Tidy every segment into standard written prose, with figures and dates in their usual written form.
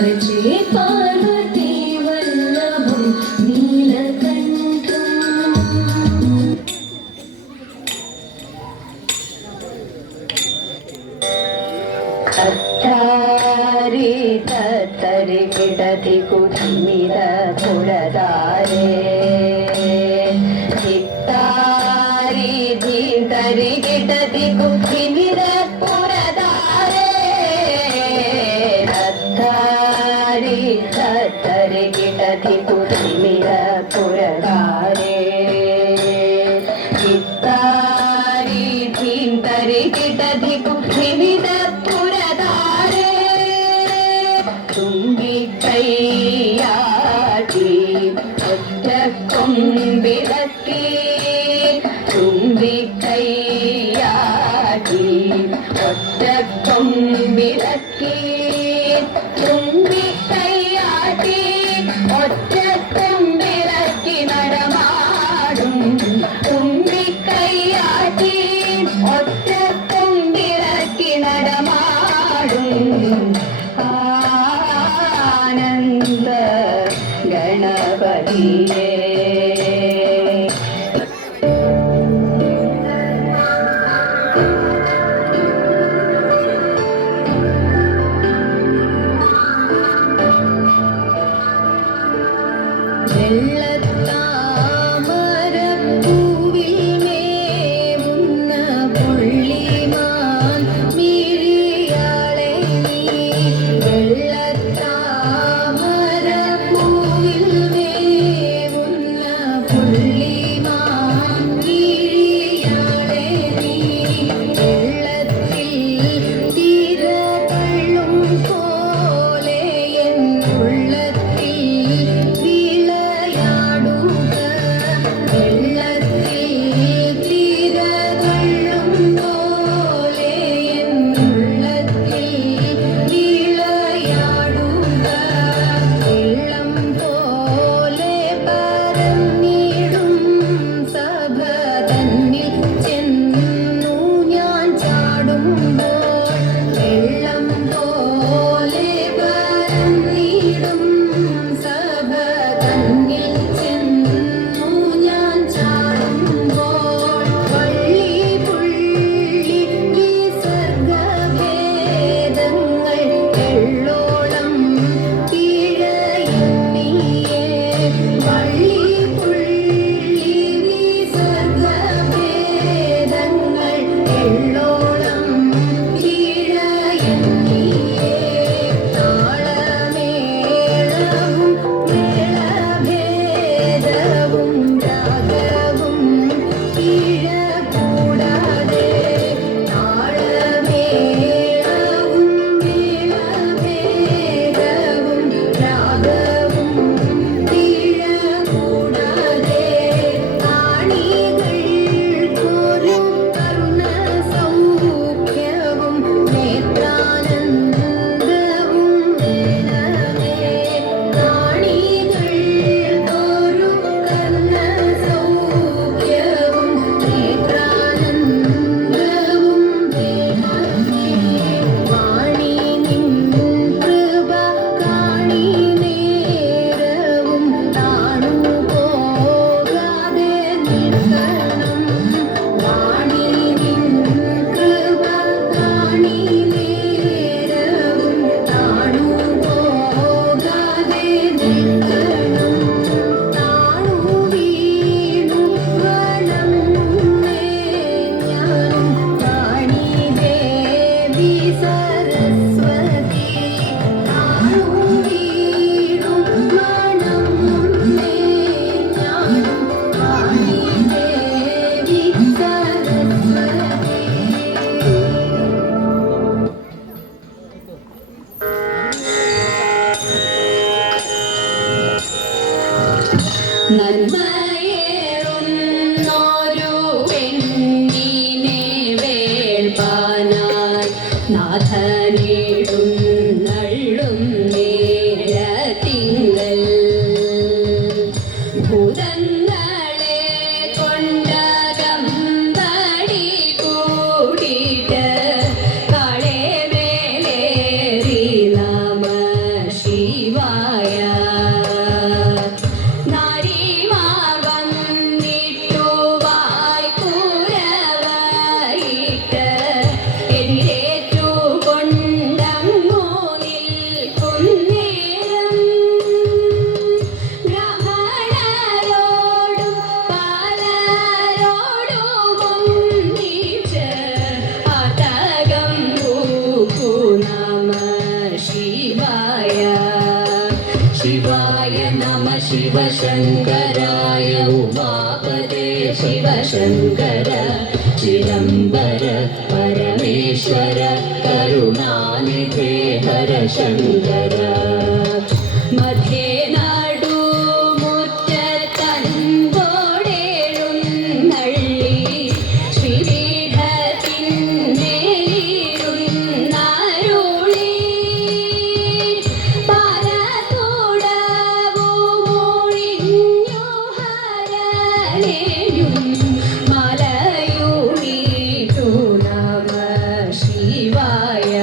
ഭജേ പാർവതി വല്ലഭം നീലകണ്ഠം. തത്താരി തത്തരി കിടതി കുതിമിത പുരതാരേ ചിത്താരി ധീന്തരി കിടതി കുതിമിത പുരതാരേ തത്താരി തത്തരി കിടതി കുതിമിത പുരതാരേ ചിത്താരി ധീന്തരി കിടതി കുതിമിത തുമ്പിക്കൈയാട്ടി ഒറ്റക്കൊമ്പിളക്കി തുമ്പിക്കൈയാട്ടി ഒറ്റക്കൊമ്പിളക്കി തുമ്പിക്കൈയാട്ടി ഒറ്റക്കൊമ്പിളക്കി നടമാടും തുമ്പിക്കൈയാട്ടി ഒറ്റക്കൊമ്പിളക്കി നടമാടും ഗണപതിയേ വെള്ളത്താമരപ്പൂവിൽ മേവുന്ന പുള്ളിമാൻ മിഴിയാളെ നീ വെള്ളത്താമരപ്പൂവിൽ മേവുന്ന ശിവായ शिवाय नमः शिवशङ्कराय उमापदे शिवशङ्कर चिदम्बर परमेश्वर करुणानिधे हर शङ्कर മധ്യേ നടു മുറ്റത്തൻപോടെഴുന്നള്ളി ശ്രീപീഠത്തിന്മേലിരുന്നരുളി പരതുടവുമൊഴിഞ്ഞു ഹരനെയും മലയുമീട്ടു നമഃ ശിവായ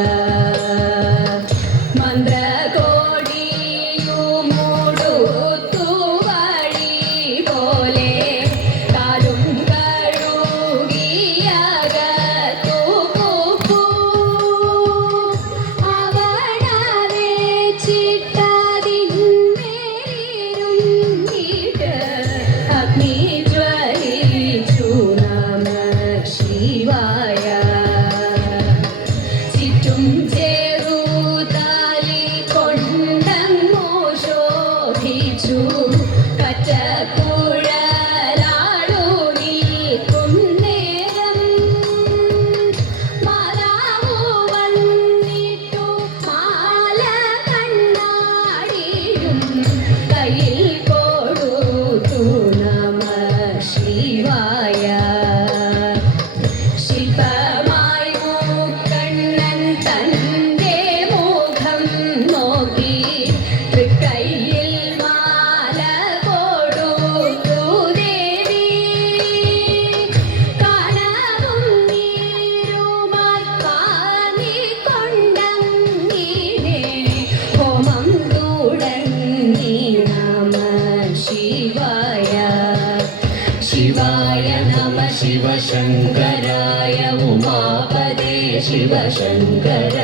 शिवाय नमः शिवशङ्कराय उमापदे शिवशङ्कर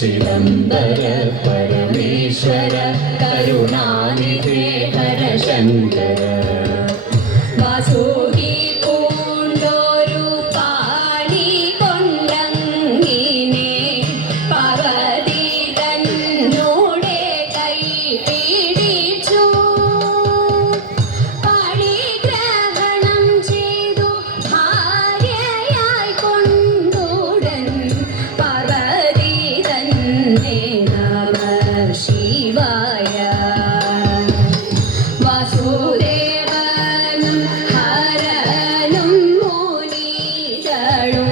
चिदम्बर परमेश्वर करुणानिधे हर शङ्कर വാസുകി പൂണ്ടൊരു പാണി കൊണ്ടങ്ങിനെ പാർവതി തന്നോടെ കൈ പിടിച്ചു പാണിഗ്രഹണം ചെയ്തു ഭാര്യയായി കൊണ്ടുടൻ പാർവതി തന്നെ നമഃ ശിവായ വാസുദേവനും ഹരനും മുനികളും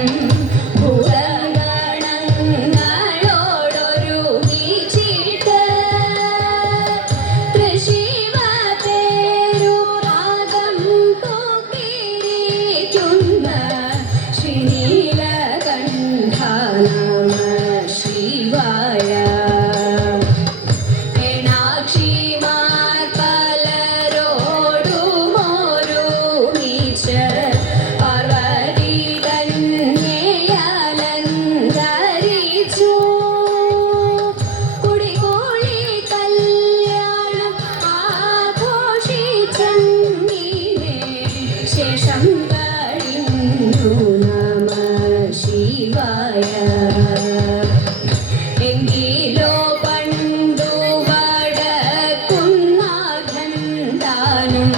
ഭൂതഗണങ്ങളോടൊരുമിച്ചിട്ട് തൃശിവപേരുരാഗം തൂക്കിയിരിക്കുന്ന ശ്രീനീലകണ്ഠ നമഃ ശിവായ മീനാക്ഷിമാർ പലരോടുമൊരുമിച്ച് പാർവതി തന്നെ അലങ്കരിച്ചു കുടികൂടി കല്യാണം ആഘോഷിച്ചങ്ങിനെ ശേഷം കഴിഞ്ഞു നമഃ ശിവായ എങ്കിലോ പണ്ടു വടക്കുന്നാഥൻ താനും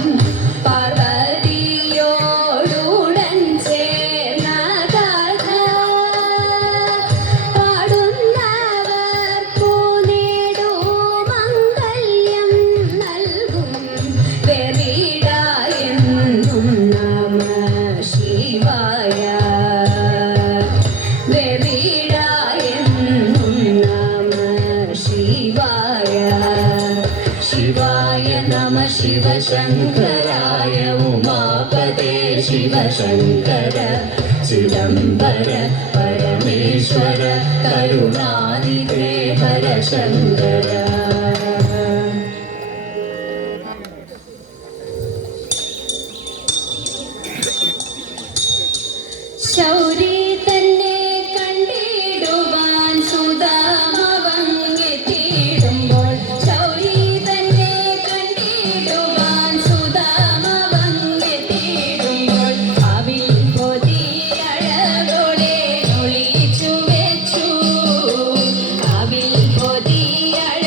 പാർവതിയോടുടൻ ചേർന്ന കഥ പാടുന്നവർക്കു നേടുമംഗല്യം നൽകും വെറിടായെന്നും നമഃ ശിവായ വെറിടായെന്നും നമഃ ശിവായ शिवाय नमः शिवशङ्कराय उमापदे शिवशङ्कर चिदम्बर परमेश्वर करुणानिधे हर शङ्कर ശൗരി തന്നെ കണ്ടിടുവാൻ സുധാമവങ്ങെത്തിയിടുമ്പോൾ ശൗരി തന്നെ കണ്ടിടുവാൻ സുധാമവങ്ങെത്തിയിടുമ്പോൾ അവിൽ പൊതിയഴകോടെ ഒളിച്ചു വെച്ചു അവിൽ പൊതിയഴ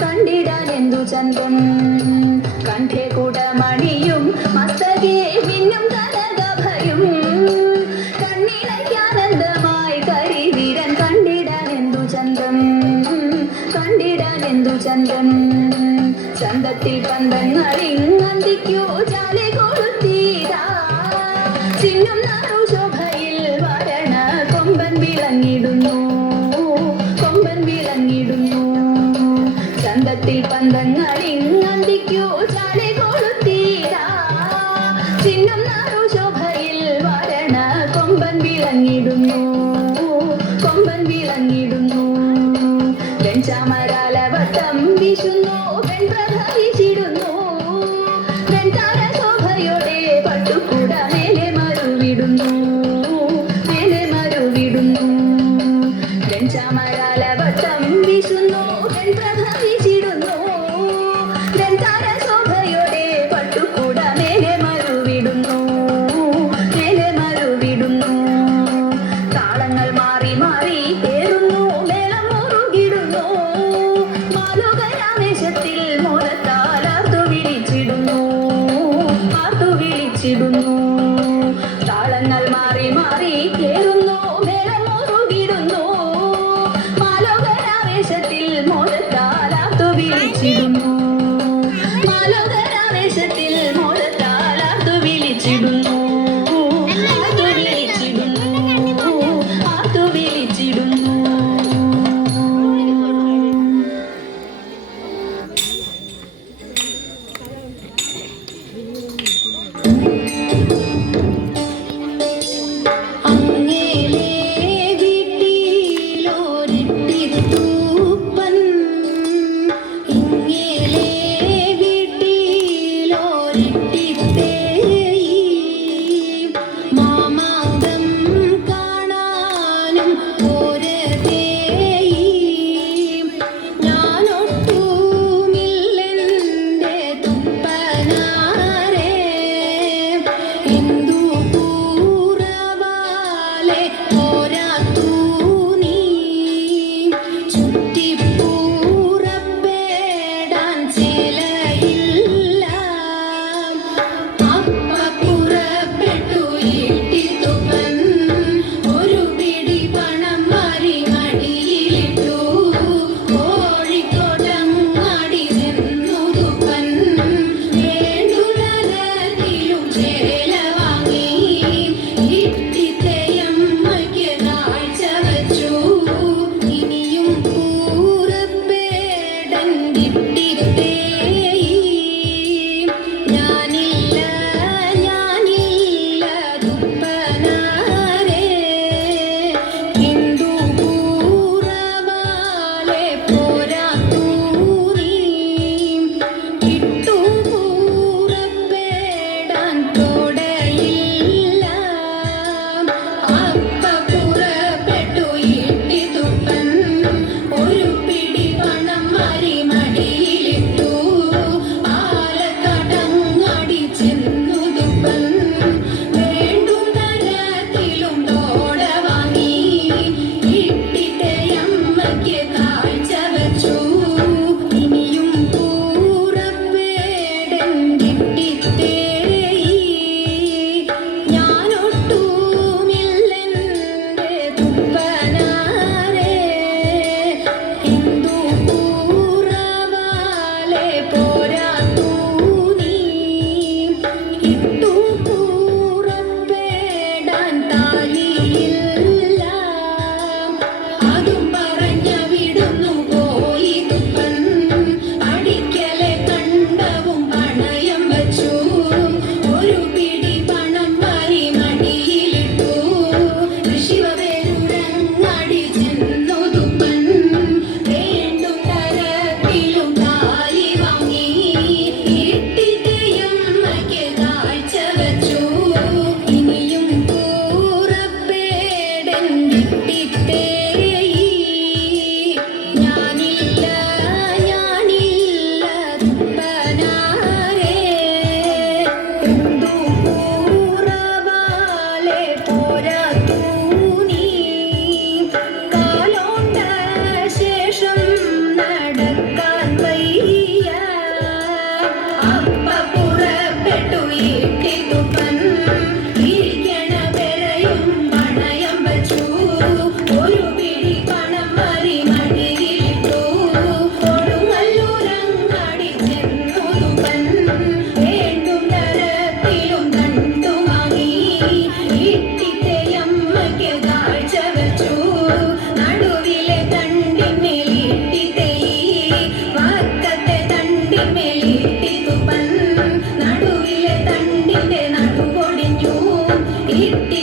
കണ്ടിടാൻ എന്തു ചന്തം കണ്ഠേ കുടമണിയും മസ്തകേ മിന്നും കനകഭയും കണ്ണിനയ്ക്കാനന്ദമായി കരിവീരൻ കണ്ടിടാൻ എന്തു ചന്തം കണ്ടിടാൻ എന്തു ചന്തം ചന്തത്തിൽ പന്തങ്ങളിങ്ങന്തിക്കോ ചാലെ കൊളുത്തീരാ ചിന്നും നറുശോഭയിൽ വരണ കൊമ്പൻ വിളങ്ങിടുന്നു കൊമ്പൻ വിളങ്ങിടുന്നു ചന്തത്തിൽ പന്തങ്ങളിങ്ങന്തിക്കോ ചാലെ കൊളുത്തീരാ ചിന്നും നറുശോഭയിൽ വരണ കൊമ്പൻ വിളങ്ങിടുന്നു കൊമ്പൻ വിളങ്ങിടുന്നു വെഞ്ചാമരാലവട്ടം വീശുന്നു വെൺപ്രഭവിച്ചിടുന്നു വെൺതാര ശോഭയോടെ പട്ടുകൂട മേലെ മരുവിടുന്നു മേലെ മരുവിടുന്നു വെഞ്ചാമരാലവട്ടം വീശുന്നു വെൺപ്രഭവിച്ചിടുന്നു വെൺതാര ശോഭയോടെ പട്ടുകൂട മേലെ മരുവിടുന്നു മേലെ മരുവിടുന്നു താളങ്ങൾ മാറി മാറി ഏറുന്നു മേളം മുറുകിടുന്നു മാലോകരാവേശത്തിൽ മോനത്താൽ ആർത്തു വിളിച്ചിടുന്നു ആർത്തു വിളിച്ചിടുന്നു താളങ്ങൾ മാറി മാറി ഏറുന്നു മേളം മുറുകിടുന്നു മാലോകരാവേശത്തിൽ മോനത്താൽ ആർത്തു വിളിച്ചിടുന്നു മാലോകരാവേശത്തിൽ മോനത്താൽ ആർത്തു വിളിച്ചിടുന്നു ആർത്തു വിളിച്ചിടുന്നു ആർത്തു വിളിച്ചിടുന്നു അങ്ങേലേ വീട്ടിലോരിട്ടിത്തൂപ്പൻ ഇങ്ങേലേ വീട്ടിലോരിട്ടിത്തൂപ്പൻ കിട്ടി